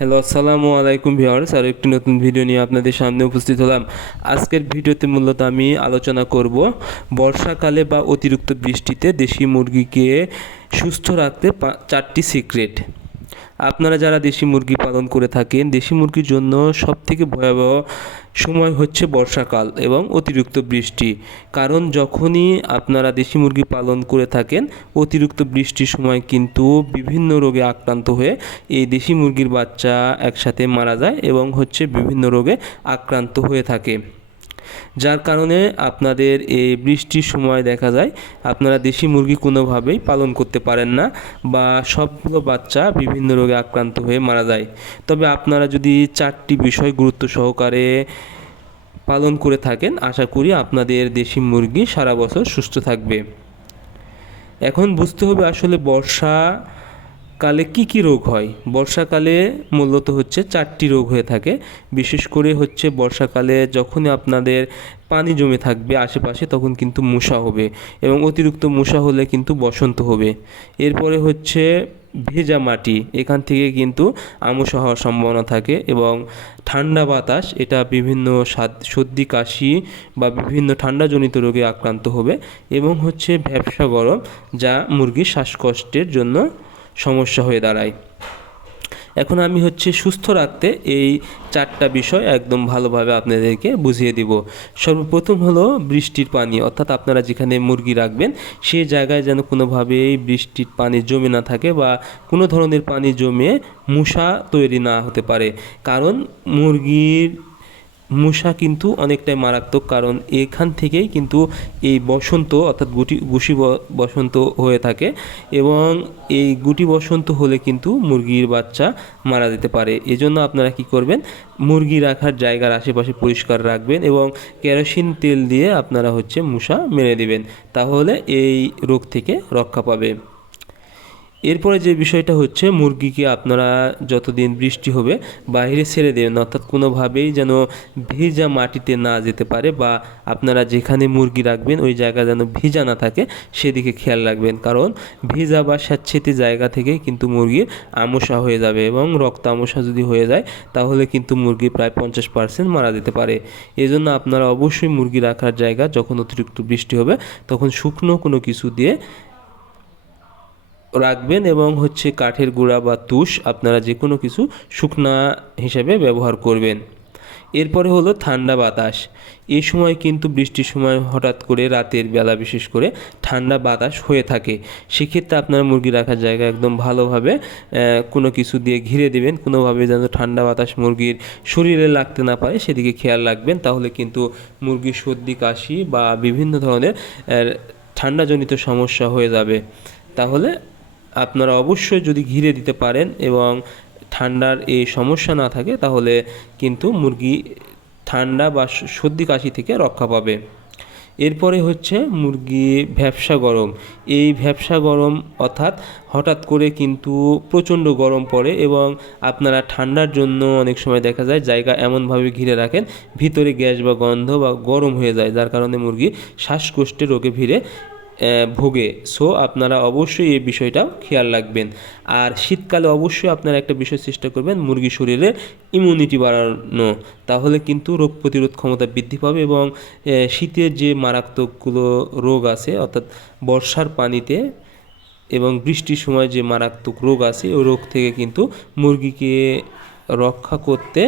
Hello, আসসালামু আলাইকুম viewers. আর একটি নতুন ভিডিও নিয়ে আপনাদের সামনে উপস্থিত হলাম। আজকের ভিডিওতে মূলত আমি আলোচনা করব বর্ষাকালে বা অতিরিক্ত বৃষ্টিতে দেশি মুরগিকে সুস্থ রাখতে 4টি সিক্রেট। আপনারা যারা দেশি মুরগি পালন করে থাকেন, দেশি মুরগির জন্য সবথেকে ভয়াবহ সময় হচ্ছে বর্ষাকাল এবং অতিরিক্ত বৃষ্টি। কারণ যখনই আপনারা দেশি মুরগি পালন করে থাকেন, অতিরিক্ত বৃষ্টির সময় কিন্তু বিভিন্ন রোগে আক্রান্ত হয়ে এই দেশি মুরগির বাচ্চা একসাথে মারা যায় এবং বিভিন্ন রোগে আক্রান্ত হয়ে থাকে। যার কারণে আপনাদের এই বৃষ্টির সময় দেখা যায় আপনারা দেশি মুরগি কোনোভাবেই পালন করতে পারেন না বা সবগুলো বাচ্চা বিভিন্ন রোগে আক্রান্ত হয়ে মারা যায়। তবে আপনারা যদি 4টি বিষয় গুরুত্ব সহকারে পালন করে থাকেন, আশা করি আপনাদের দেশি মুরগি সারা বছর সুস্থ থাকবে। এখন বুঝতে হবে আসলে বর্ষাকালে কি রোগ হয়। বর্ষাকালে মূলত 4টি রোগ হয়ে থাকে। বিশেষ করে বর্ষাকালে যখনই আপনাদের পানি জমে থাকবে আশেপাশে, তখন কিন্তু মশা হবে এবং অতিরিক্ত মশা হলে কিন্তু বসন্ত হবে। এরপরে ভেজা মাটি, এখান থেকে কিন্তু আমশা হওয়ার সম্ভাবনা থাকে এবং ঠান্ডা বাতাস, এটা বিভিন্ন সর্দি কাশি বা বিভিন্ন ঠান্ডাজনিত রোগে আক্রান্ত হবে এবং ভ্যাপসা গরম, যা মুরগির শ্বাসকষ্টের জন্য সমস্যা হয়ে দাঁড়ায়। এখন আমি সুস্থ রাখতে এই 4টা বিষয় একদম ভালোভাবে আপনাদেরকে বুঝিয়ে দিব। সর্বপ্রথম হলো বৃষ্টির পানি, অর্থাৎ আপনারা যেখানে মুরগি রাখবেন সেই জায়গায় যেন কোনোভাবেই বৃষ্টির পানি জমে না থাকে বা কোনো ধরনের পানি জমে মশা তৈরি না হতে পারে। কারণ মুরগির মশা কিন্তু অনেকটাই মারাত্মক, কারণ এখান থেকেই কিন্তু এই বসন্ত অর্থাৎ গুটি বসন্ত হয়ে থাকে এবং এই গুটি বসন্ত হলে কিন্তু মুরগির বাচ্চা মারা যেতে পারে। এজন্য আপনারা কি করবেন, মুরগি রাখার জায়গার আশেপাশে পরিষ্কার রাখবেন এবং কেরোসিন তেল দিয়ে আপনারা মশা মেরে দেবেন, তাহলে এই রোগ থেকে রক্ষা পাবে। এরপরে যে বিষয়টা মুরগিকে আপনারা যতদিন বৃষ্টি হবে বাইরে ছেড়ে দেবেন, অর্থাৎ কোনোভাবেই যেন ভিজা মাটিতে না যেতে পারে বা আপনারা যেখানে মুরগি রাখবেন ওই জায়গা যেন ভিজা না থাকে সেদিকে খেয়াল রাখবেন। কারণ ভিজা বা স্যাঁতসেঁতে জায়গা থেকে কিন্তু মুরগির আমশা হয়ে যাবে এবং রক্ত আমশা যদি হয়ে যায় তাহলে কিন্তু মুরগি প্রায় 50% মারা যেতে পারে। এজন্য আপনারা অবশ্যই মুরগি রাখার জায়গা যখন অতিরিক্ত বৃষ্টি হবে তখন শুকনো কোনো কিছু দিয়ে রাখবেন এবং কাঠের গুঁড়া বা তুষ, আপনারা যে কোনো কিছু শুকনা হিসেবে ব্যবহার করবেন। এরপরে হলো ঠান্ডা বাতাস। এই সময় কিন্তু বৃষ্টির সময় হঠাৎ করে রাতের বেলা বিশেষ করে ঠান্ডা বাতাস হয়ে থাকে। সেক্ষেত্রে আপনারা মুরগি রাখার জায়গা একদম ভালোভাবে কোনো কিছু দিয়ে ঘিরে দেবেন, কোনোভাবে যেন ঠান্ডা বাতাস মুরগির শরীরে লাগতে না পারে সেদিকে খেয়াল রাখবেন। তাহলে কিন্তু মুরগির সর্দি কাশি বা বিভিন্ন ধরনের ঠান্ডাজনিত সমস্যা হয়ে যাবে। তাহলে আপনারা অবশ্যই যদি ঘিরে দিতে পারেন এবং ঠান্ডার এই সমস্যা না থাকে তাহলে কিন্তু মুরগি ঠান্ডা বা সর্দি কাশি থেকে রক্ষা পাবে। এরপরে মুরগি ভ্যাপসা গরম। এই ভ্যাপসা গরম অর্থাৎ হঠাৎ করে কিন্তু প্রচণ্ড গরম পড়ে এবং আপনারা ঠান্ডার জন্য অনেক সময় দেখা যায় জায়গা এমনভাবে ঘিরে রাখেন ভিতরে গ্যাস বা গন্ধ বা গরম হয়ে যায়, যার কারণে মুরগি শ্বাসকষ্টের রোগে ভোগে। সো আপনারা অবশ্যই এই বিষয়টা খেয়াল রাখবেন। আর শীতকালে অবশ্যই আপনারা একটা বিষয় চেষ্টা করবেন, মুরগির শরীরে ইমিউনিটি বাড়ানো, তাহলে কিন্তু রোগ প্রতিরোধ ক্ষমতা বৃদ্ধি পাবে এবং শীতের যে মারাত্মকগুলো রোগ আছে অর্থাৎ বর্ষার পানিতে এবং বৃষ্টির সময় যে মারাত্মক রোগ আছে ওই রোগ থেকে কিন্তু মুরগিকে রক্ষা করতে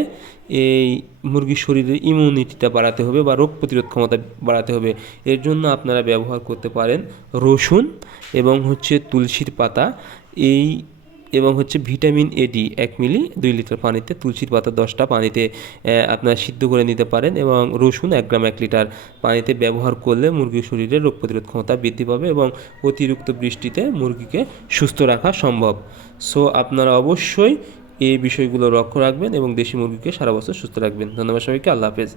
এই মুরগির শরীরের ইমিউনিটিটা বাড়াতে হবে বা রোগ প্রতিরোধ ক্ষমতা বাড়াতে হবে। এর জন্য আপনারা ব্যবহার করতে পারেন রসুন এবং তুলসীর পাতা এবং ভিটামিন এডি 1 মিলি 2 লিটার পানিতে, তুলসীর পাতা 10টা পানিতে আপনারা সিদ্ধ করে নিতে পারেন এবং রসুন 1 গ্রাম 1 লিটার পানিতে ব্যবহার করলে মুরগির শরীরে রোগ প্রতিরোধ ক্ষমতা বৃদ্ধি পাবে এবং অতিরিক্ত বৃষ্টিতে মুরগিকে সুস্থ রাখা সম্ভব। সো আপনারা অবশ্যই এই বিষয়গুলো লক্ষ্য রাখবেন এবং দেশি মুরগিকে সারা বছর সুস্থ রাখবেন। ধন্যবাদ সবাইকে, আল্লাহ হাফেজ।